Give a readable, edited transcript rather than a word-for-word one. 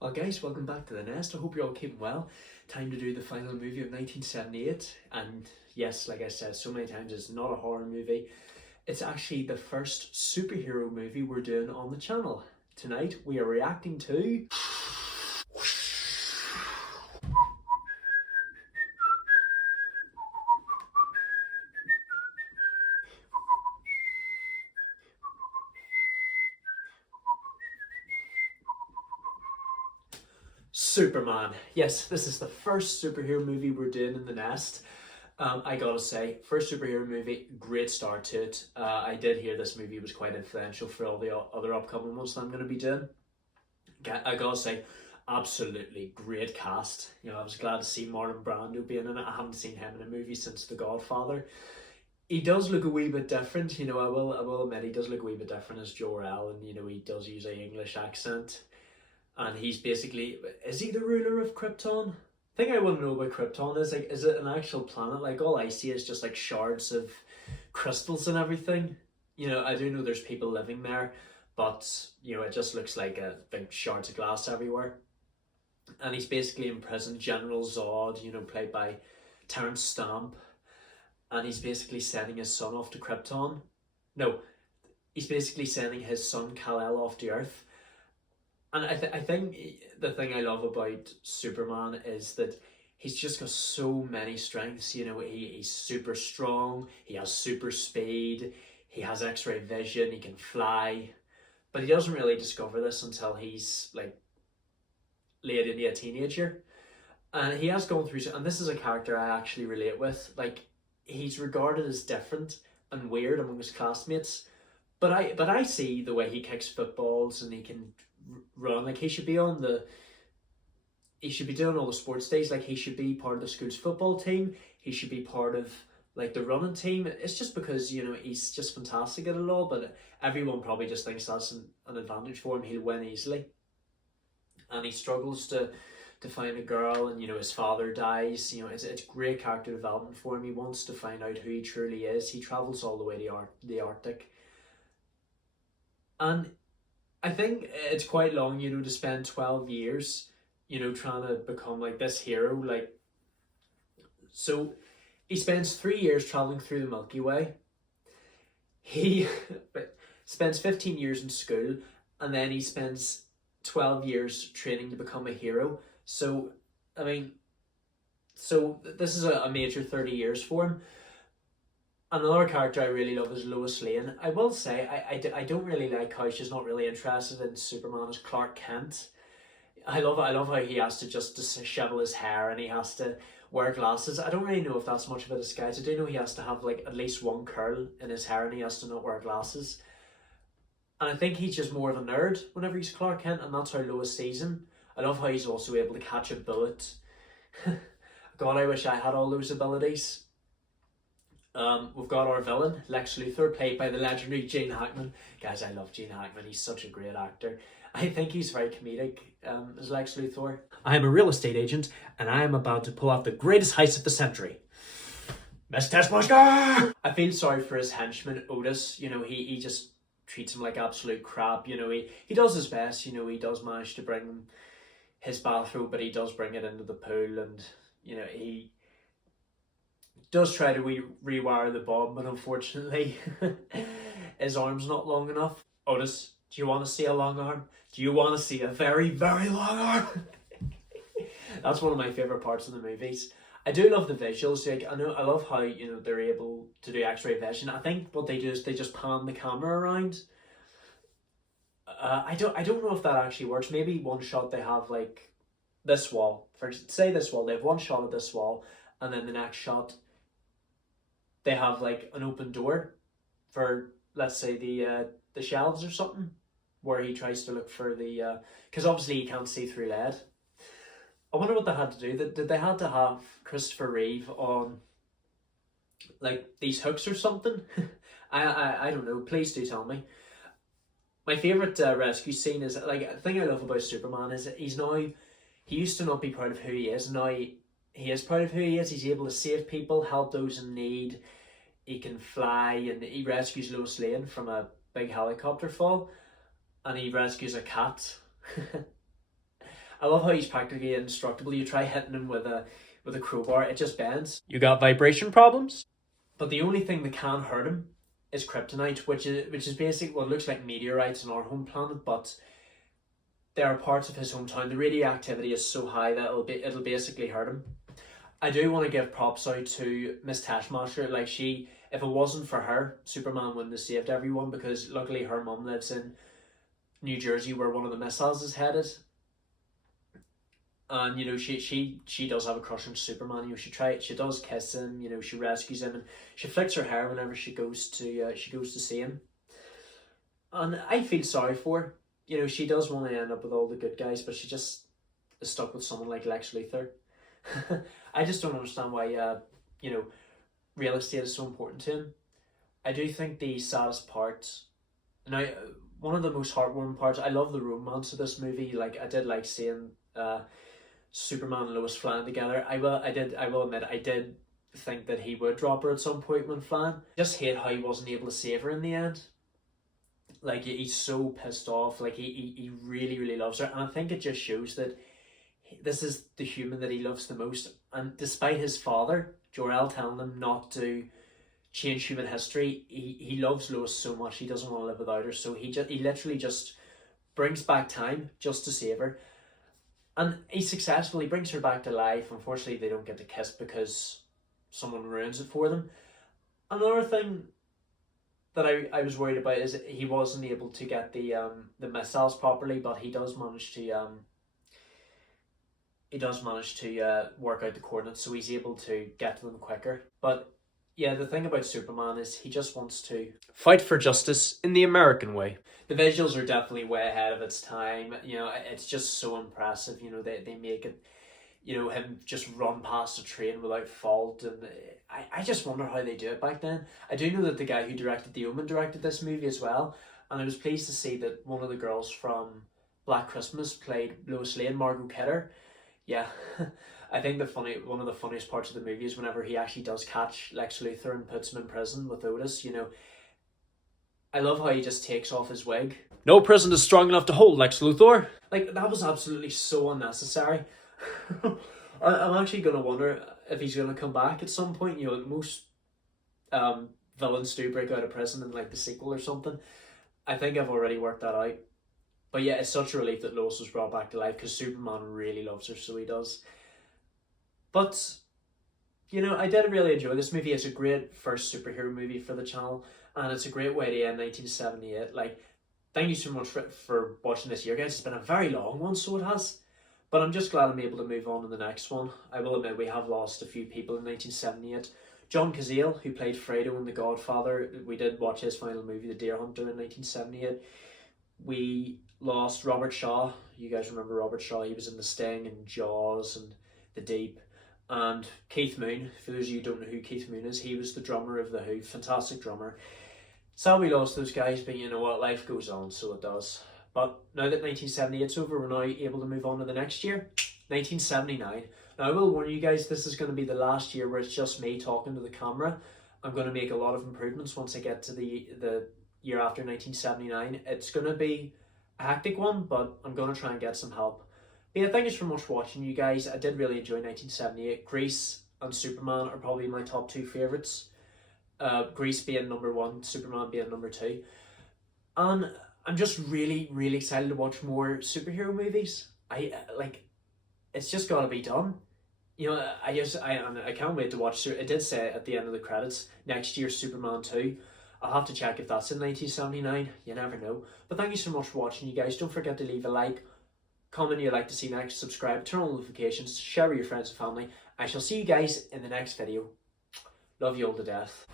Well guys, welcome back to The Nest. I hope you're all keeping well. Time to do the final movie of 1978. And yes, like I said so many times, it's not a horror movie. It's actually the first superhero movie we're doing on the channel. Tonight we are reacting to Superman. Yes, this is the first superhero movie we're doing in The Nest. I gotta say, first superhero movie, great start to it. I did hear this movie was quite influential for all the other upcoming ones that I'm going to be doing. I gotta say, absolutely great cast. You know, I was glad to see Marlon Brando being in it. I haven't seen him in a movie since The Godfather. He does look a wee bit different, you know, I will admit he does look a wee bit different as Jor-El, and you know, he does use an English accent. And he's basically, is he the ruler of Krypton? Thing I want to know about Krypton is, like, is it an actual planet? Like, all I see is just like shards of crystals and everything. You know, I do know there's people living there, but you know, it just looks like a big shards of glass everywhere. And he's basically imprisoned General Zod, you know, played by Terrence Stamp, and he's basically sending his son off to Krypton. No, he's basically sending his son Kal-El off to Earth. And I think the thing I love about Superman is that he's just got so many strengths. You know, he's super strong, he has super speed, he has X-ray vision, he can fly. But he doesn't really discover this until he's like late into a teenager. And he has gone through, and this is a character I actually relate with. Like, he's regarded as different and weird among his classmates. But I see the way he kicks footballs and he can run. Like, he should be doing all the sports days. Like, he should be part of the school's football team. He should be part of like the running team. It's just because, you know, he's just fantastic at it all, but everyone probably just thinks that's an advantage for him. He'll win easily. And he struggles to find a girl, and you know, his father dies. You know, it's great character development for him. He wants to find out who he truly is. He travels all the way to the Arctic. And I think it's quite long, you know, to spend 12 years, you know, trying to become like this hero. Like, so he spends 3 years traveling through the Milky Way. He spends 15 years in school, and then he spends 12 years training to become a hero. So, I mean, so this is a major 30 years for him. Another character I really love is Lois Lane. I will say, I don't really like how she's not really interested in Superman as Clark Kent. I love how he has to just dishevel his hair and he has to wear glasses. I don't really know if that's much of a disguise. I do know he has to have like at least one curl in his hair and he has to not wear glasses. And I think he's just more of a nerd whenever he's Clark Kent, and that's how Lois sees him. I love how he's also able to catch a bullet. God, I wish I had all those abilities. We've got our villain, Lex Luthor, played by the legendary Gene Hackman. Guys, I love Gene Hackman. He's such a great actor. I think he's very comedic as Lex Luthor. I am a real estate agent, and I am about to pull off the greatest heist of the century. Miss Testbushka! I feel sorry for his henchman, Otis. You know, he just treats him like absolute crap. You know, he does his best. You know, he does manage to bring his bathrobe, but he does bring it into the pool, and, you know, he does try to rewire the bomb, but unfortunately his arm's not long enough. Otis, do you want to see a long arm? Do you want to see a very, very long arm? That's one of my favourite parts of the movies. I do love the visuals. Like, I love how, you know, they're able to do X-ray vision. I think what they do is they just pan the camera around. I don't know if that actually works. Maybe one shot they have like this wall. For say this wall, they have one shot of this wall, and then the next shot they have like an open door for, let's say, the shelves or something, where he tries to look for the because obviously he can't see through lead. I wonder what they had to do. Did they had to have Christopher Reeve on like these hooks or something? I don't know. Please do tell me. My favourite rescue scene is, like, the thing I love about Superman is that he used to not be proud of who he is. Now he is proud of who he is. He's able to save people, help those in need. He can fly, and he rescues Lois Lane from a big helicopter fall, and he rescues a cat. I love how he's practically indestructible. You try hitting him with a crowbar, it just bends. You got vibration problems? But the only thing that can hurt him is kryptonite, which is basically what looks like meteorites on our home planet, but there are parts of his hometown. The radioactivity is so high that it'll basically hurt him. I do want to give props out to Miss Taskmaster. Like, if it wasn't for her, Superman wouldn't have saved everyone, because luckily her mum lives in New Jersey, where one of the missiles is headed. And she does have a crush on Superman. She does kiss him. She rescues him, and she flicks her hair whenever she goes to see him. And I feel sorry for her. She does want to end up with all the good guys, but she just is stuck with someone like Lex Luthor. I just don't understand why real estate is so important to him. I do think the saddest part, now one of the most heartwarming parts, I love the romance of this movie. Like, I did like seeing Superman and Lois flying together. I will admit, I did think that he would drop her at some point when flying. Just hate how he wasn't able to save her in the end. Like, he's so pissed off. Like, he really, really loves her. And I think it just shows that this is the human that he loves the most. And despite his father, Jor-El, telling him not to change human history, he loves Lois so much, he doesn't want to live without her. So he literally just brings back time just to save her. And he's successful. He brings her back to life. Unfortunately, they don't get to kiss because someone ruins it for them. Another thing that I was worried about is he wasn't able to get the missiles properly, but he does manage to work out the coordinates, so he's able to get to them quicker. But yeah, the thing about Superman is he just wants to fight for justice in the American way. The visuals are definitely way ahead of its time. It's just so impressive. They make it, him just run past a train without fault, and I just wonder how they do it back then. I do know that the guy who directed The Omen directed this movie as well, and I was pleased to see that one of the girls from Black Christmas played Lois Lane, Margot Kidder. Yeah, I think one of the funniest parts of the movie is whenever he actually does catch Lex Luthor and puts him in prison with Otis. I love how he just takes off his wig. No prison is strong enough to hold Lex Luthor. Like, that was absolutely so unnecessary. I'm actually going to wonder if he's going to come back at some point. Most villains do break out of prison in like the sequel or something. I think I've already worked that out. But yeah, it's such a relief that Lois was brought back to life, because Superman really loves her, so he does. But, I did really enjoy this movie. It's a great first superhero movie for the channel, and it's a great way to end 1978. Like, thank you so much for watching this year, guys. It's been a very long one, so it has. But I'm just glad I'm able to move on to the next one. I will admit, we have lost a few people in 1978. John Cazale, who played Fredo in The Godfather, we did watch his final movie, The Deer Hunter, in 1978. We lost Robert Shaw. You guys remember Robert Shaw? He was in The Sting and Jaws and The Deep. And Keith Moon, for those of you who don't know who Keith Moon is, he was the drummer of The Who. Fantastic drummer. Sad we lost those guys, but you know what? Life goes on, so it does. But now that 1978's over, we're now able to move on to the next year, 1979. Now, I will warn you guys, this is going to be the last year where it's just me talking to the camera. I'm going to make a lot of improvements once I get to the year after 1979. It's going to be a hectic one, but I'm going to try and get some help. But yeah, thank you so much for watching, you guys. I did really enjoy 1978. Grease and Superman are probably my top two favourites. Grease being number one, Superman being number two. And I'm just really, really excited to watch more superhero movies. It's just got to be done. I can't wait to watch. It did say at the end of the credits, next year's Superman 2. I'll have to check if that's in 1979. You never know. But thank you so much for watching, you guys. Don't forget to leave a like, comment you'd like to see next, subscribe, turn on notifications, share with your friends and family. I shall see you guys in the next video. Love you all to death.